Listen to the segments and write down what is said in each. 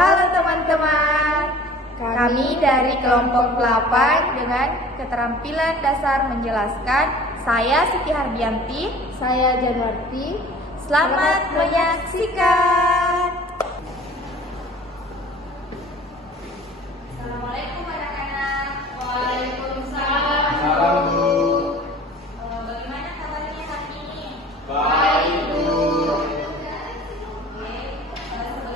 Halo teman-teman, kami dari kelompok 8 dengan keterampilan dasar menjelaskan. Saya Siti Hardianti, Saya Janwarti. selamat menyaksikan. Assalamualaikum anak-anak. Waalaikumsalam. Bagaimana kabarnya hari ini? Baik, Bu.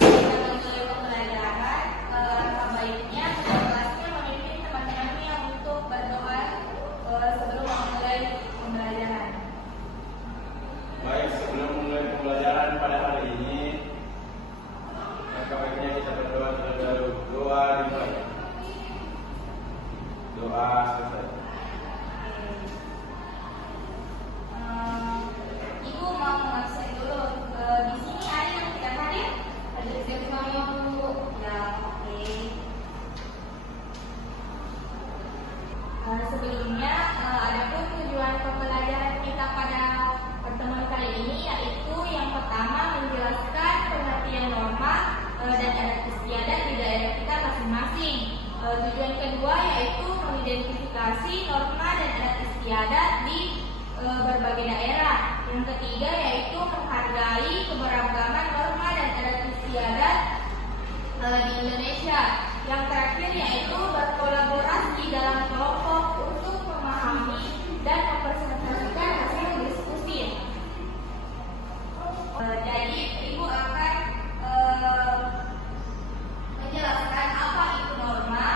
Sebelum kita mulai pembelajaran, alangkah baiknya kelasnya memimpin teman-temannya untuk berdoa sebelum memulai pembelajaran. Baik, sebelum mulai pembelajaran pada hari ini, baiknya kita berdoa terlebih dahulu. Doa dimulai. Doa selesai. Ibu mau mengabsen dulu. Di sini ada yang tidak hadir? Ada saya Bu. Ya, oke. Sebelumnya, adapun tujuan pembelajaran kita pada pertemuan kali ini yaitu yang pertama menjelaskan pengertian norma dan adat istiadat di daerah kita masing-masing. Tujuan kedua yaitu mengidentifikasi norma dan adat istiadat di berbagai daerah. Yang ketiga yaitu menghargai keberagaman norma dan adat istiadat di Indonesia. Yang terakhir yaitu berkolaborasi dalam kelompok untuk memahami dan mempresentasikan hasil diskusi. Jadi ibu akan menjelaskan apa itu norma.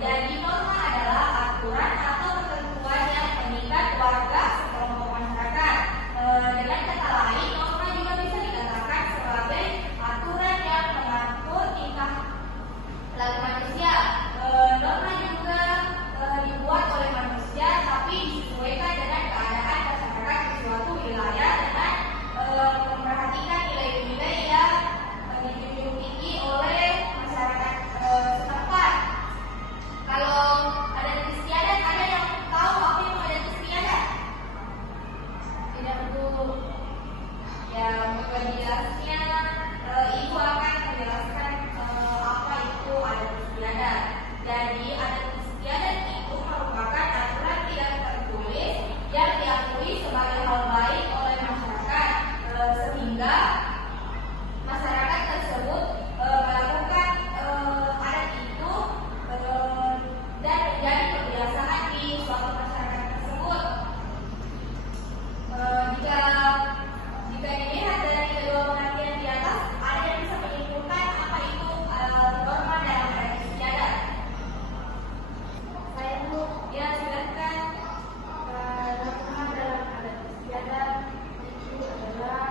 Jadi norma adalah aturan atau ketentuan yang mengikat warga sekelompok masyarakat. Dengan kata lain, norma juga bisa dikatakan sebagai aturan yang mengatur tingkah laku manusia. Norma juga dibuat oleh manusia, tapi disesuaikan dengan keadaan masyarakat di suatu wilayah dengan memperhatikan nilai-nilai yang dijunjung tinggi oleh masyarakat setempat. Kalau adat istiadat, ada yang tahu apa itu adat istiadat? Tidak, Bu. Ya, untuk lebih jelasnya, Ibu akan menjelaskan apa itu adat istiadat. Jadi, adat istiadat itu merupakan aturan tidak tertulis yang diakui sebagai hal baik oleh masyarakat, sehingga masyarakat tersebut melakukan adat itu dan menjadi kebiasaan di suatu masyarakat tersebut. Jika dilihat dari kedua pengertian di atas, ada yang bisa menyimpulkan apa itu norma dalam adat istiadat. Saya Bu, ya silakan. Norma dalam adat istiadat itu adalah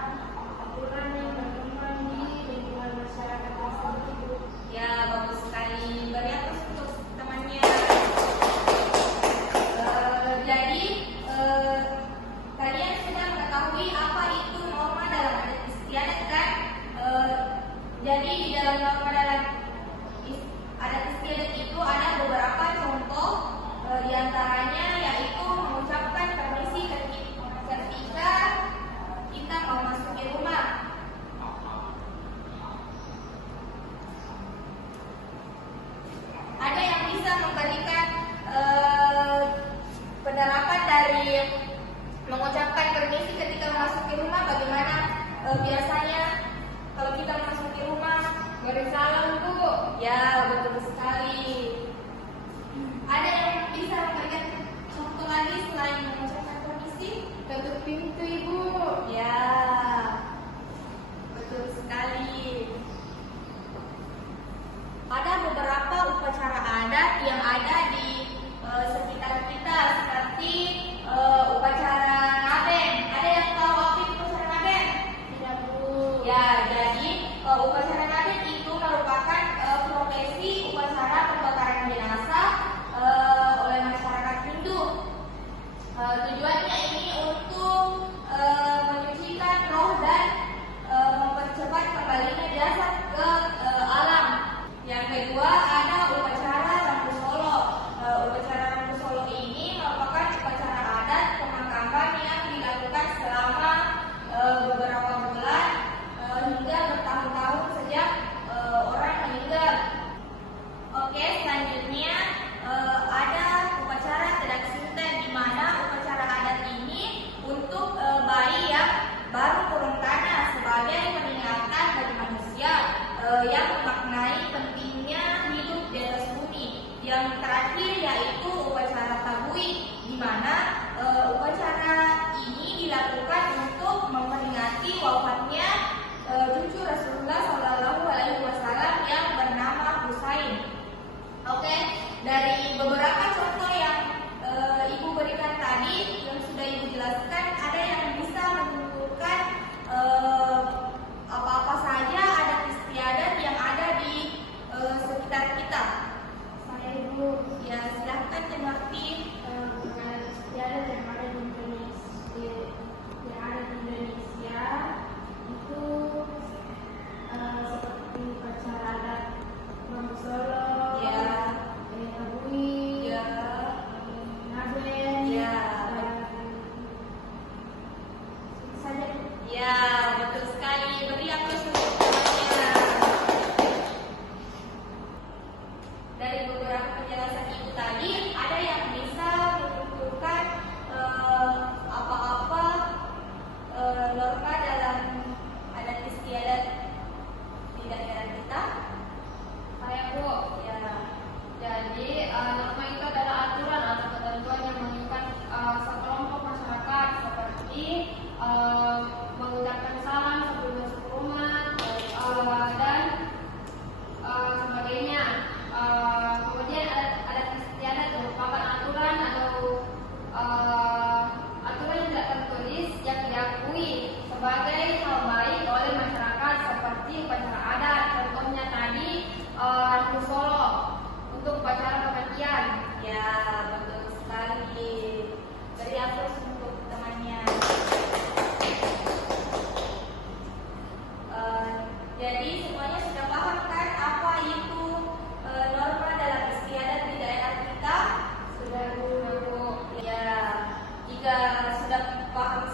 aturan yang berkembang di lingkungan masyarakat tersebut. Ya, bagus sekali. Beri aplaus untuk temannya. Jadi, kalian sudah mengetahui apa itu norma dalam adat istiadat kan? Jadi di dalam norma dalam adat istiadat itu ada beberapa contoh, diantaranya yaitu mengucapkan permisi ketika kita mau masuk ke rumah. Ada yang bisa memberikan penerapan dari mengucapkan permisi ketika memasuki rumah? Bagaimana biasanya kalau kita memasuki rumah? Beri salam, Bu. Ya, betul sekali. Ada yang bisa memberikan contoh lagi selain mengucapkan permisi? Ketuk pintu, Ibu. Ya, betul sekali. Ada beberapa upacara adat yang ada di sekitar kita, seperti upacara ngaben. Ada yang tahu apa itu upacara ngaben? Tidak, Bu. Ya, jadi upacara ngaben itu merupakan profesi upacara pembakaran jenazah oleh masyarakat Hindu. Tujuannya ini untuk menyucikan roh dan mempercepat kembalinya jasad ke alam. Yang kedua ada upacara rambu solo. Yang terakhir yaitu upacara tabuik, di mana upacara ini dilakukan untuk memperingati wafatnya cucu Rasulullah Shallallahu Alaihi Wasallam yang bernama Husain. Oke, dari beberapa contoh yang Ibu berikan tadi, yang sudah Ibu jelaskan, ada yang bisa menunjukkan apa-apa saja adat istiadat yang ada di sekitar kita. Saya Ibu. Ya, silahkan Marti. Adat istiadat yang ada di Indonesia, itu seperti upacara adat Bambu Solo, Ya. Tabuik, Ya. Ngaben, Ya. dan itu saja. Ya, betul sekali. Beri aplaus untuk temannya. Dari beberapa penjelasan Ibu tadi, ada yang bisa menunjukkan apa-apa norma dalam adat istiadat di daerah kita. Saya Bu. Ya. Jadi norma itu adalah aturan atau ketentuan yang mengikat sekelompok masyarakat seperti mengucapkan salam sebelum masuk rumah dan sebagainya. Kemudian adat istiadat merupakan aturan atau aturan yang tidak tertulis yang diakui sebagai hal baik oleh masyarakat seperti upacara adat. Contohnya tadi Rambu Solo untuk upacara pengajian. Ya, betul sekali. Beri aplaus untuk temannya. Jadi semuanya sudah paham kan apa itu norma dalam istiadat di daerah kita? Sudah Bu. Ya, jika sudah paham